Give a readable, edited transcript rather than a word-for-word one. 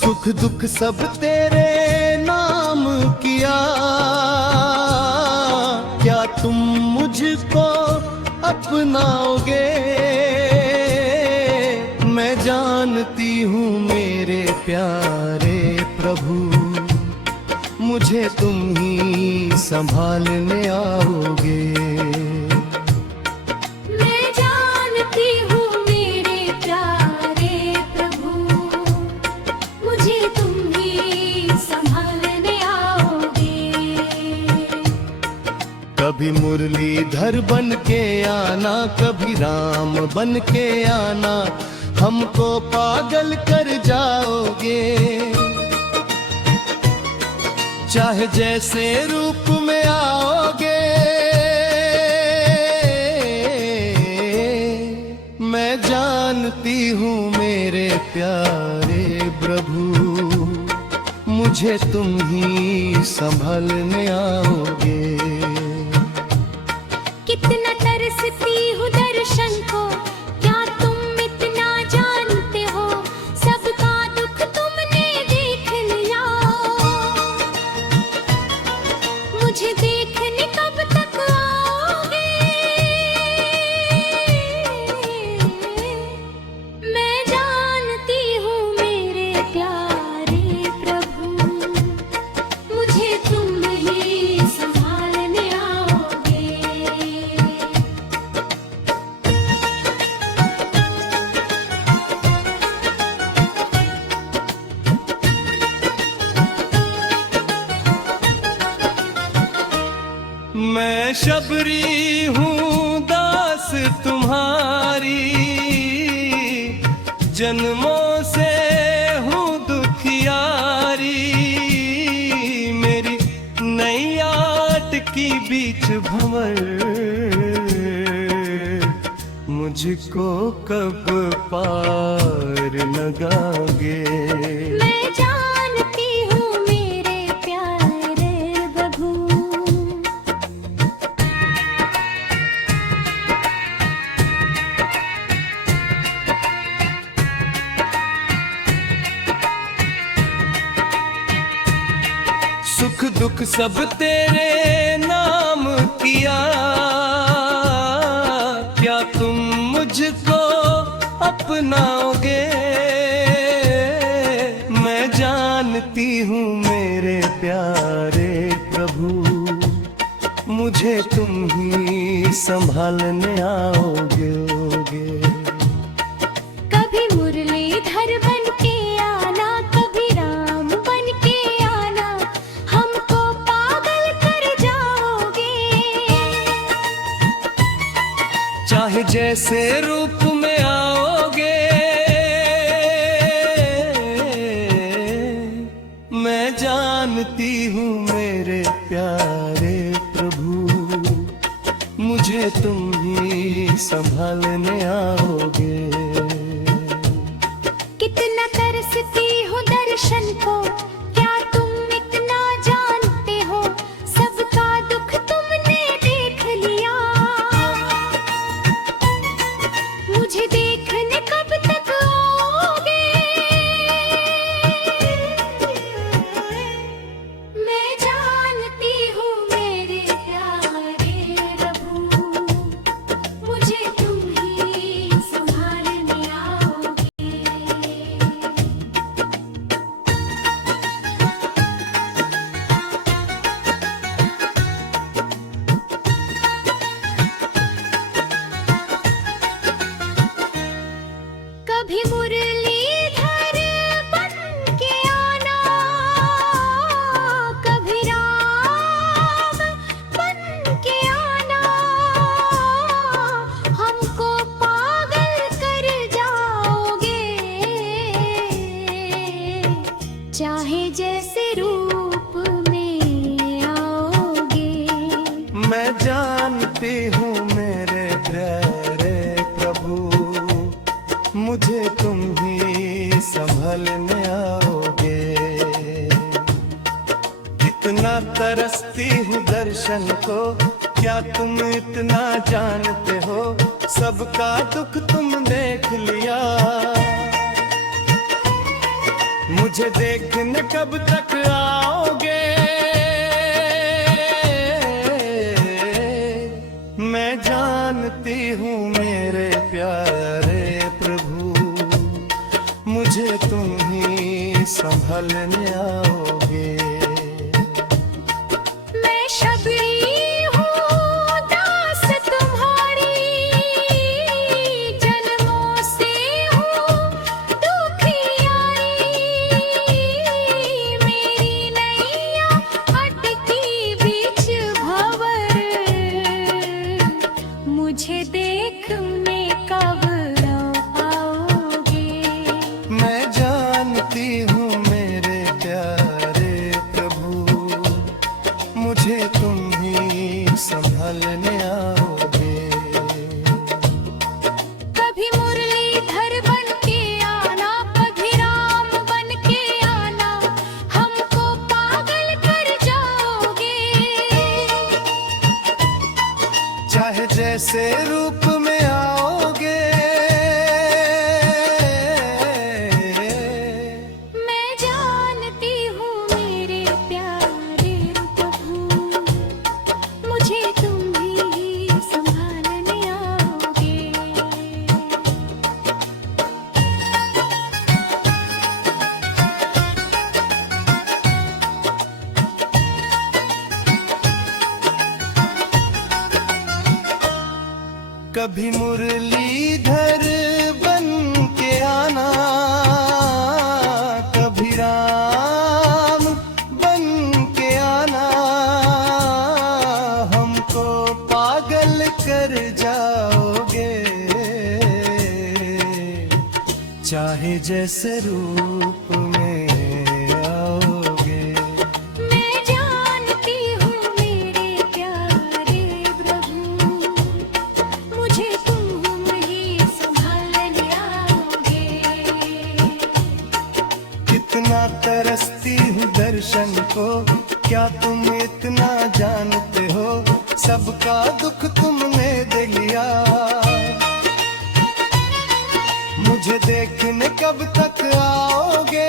सुख दुख सब तेरे नाम किया, क्या तुम मुझको अपनाओगे? मैं जानती हूँ मेरे प्यारे प्रभु, मुझे तुम ही संभालने आओगे। मैं जानती हूँ मेरे प्यारे प्रभु, मुझे तुम ही संभालने आओगे। कभी मुरलीधर बन के आना, कभी राम बन के आना, हमको पागल कर जाओगे। चाहे जैसे रूप में आओगे, मैं जानती हूँ मेरे प्यारे प्रभु, मुझे तुम ही संभालने आओगे। कितना तरसती हूँ दर्शन को, क्या तुम इतना जानते हो? सबका दुख तुमने देख लिया, मुझे देखने कब तक आओगे? मैं जानती हूँ मेरे प्यारे प्रभु, मुझे तुम ही संभालने आओगे। मैं शबरी हूँ दास तुम्हारी, जन्मों से हूँ दुखियारी। मेरी नैया अटकी बीच भंवर, मुझको कब पार लगाओगे? मैं जानती हूँ मेरे प्यारे प्रभु, सुख दुख सब तेरे नाम किया, क्या तुम मुझको अपनाओगे? मैं जानती हूँ मेरे प्यारे प्रभु, मुझे तुम ही संभालने आओगे। कभी मुरलीधर बन के आना, कभी राम बन के आना, हमको पागल कर जाओगे। चाहे जैसे रूप में आओगे, मैं जानती हूँ मेरे प्यारे प्रभु, मुझे तुम ही संभालने आओगे। कितना तरसती हूँ दर्शन को, क्या तुम इतना जानते हो? सबका दुख तुमने देख लिया, मुझे देखने कब तक आओगे? मैं जानती हूँ मेरे प्यारे प्रभु, मुझे तुम ही संभालने आओगे। कभी मुरलीधर बन के आना, कभी राम बन के आना, हमको पागल कर जाओगे। चाहे जैसे रूप में आओगे, मैं जानती हूँ मेरे प्यारे प्रभु, मुझे तुम ही संभलने आओगे। इतना तरसती हूँ दर्शन को, क्या तुम इतना जानते हो? सबका दुख तुम देख लिया, मुझे देखने कब तक आओगे? मैं जानती हूँ मेरे प्यारे प्रभु, मुझे तुम ही संभलने आओगे। मैं शबरी हूँ दास तुम्हारी, जन्मों से हूँ दुखियारी। मेरी नैया अटकी बीच भंवर, मुझे देखने कब आओगे? मैं जानती हूँ मेरे प्यारे प्रभु, मुझे तुम ही संभलने आओगे। कभी मुरलीधर बन के आना, कभी राम बन के आना, हमको पागल कर जाओगे। चाहे जैसे रूप में आओगे, मैं जानती हूँ मेरे प्यारे प्रभु, मुझे तुम ही संभालने आओगे। कभी मुरलीधर बन के आना, कभी राम बन के आना, हमको पागल कर जाओगे। चाहे जैसे रूप में आओगे। मैं जानती हूँ मेरे प्यारे प्रभु, मुझे तुम ही संभालने आओगे। कितना तरसती हूँ दर्शन को, क्या तुम इतना जानते हो? सबका दुख तुमने दे लिया, मुझे देखने कब तक आओगे?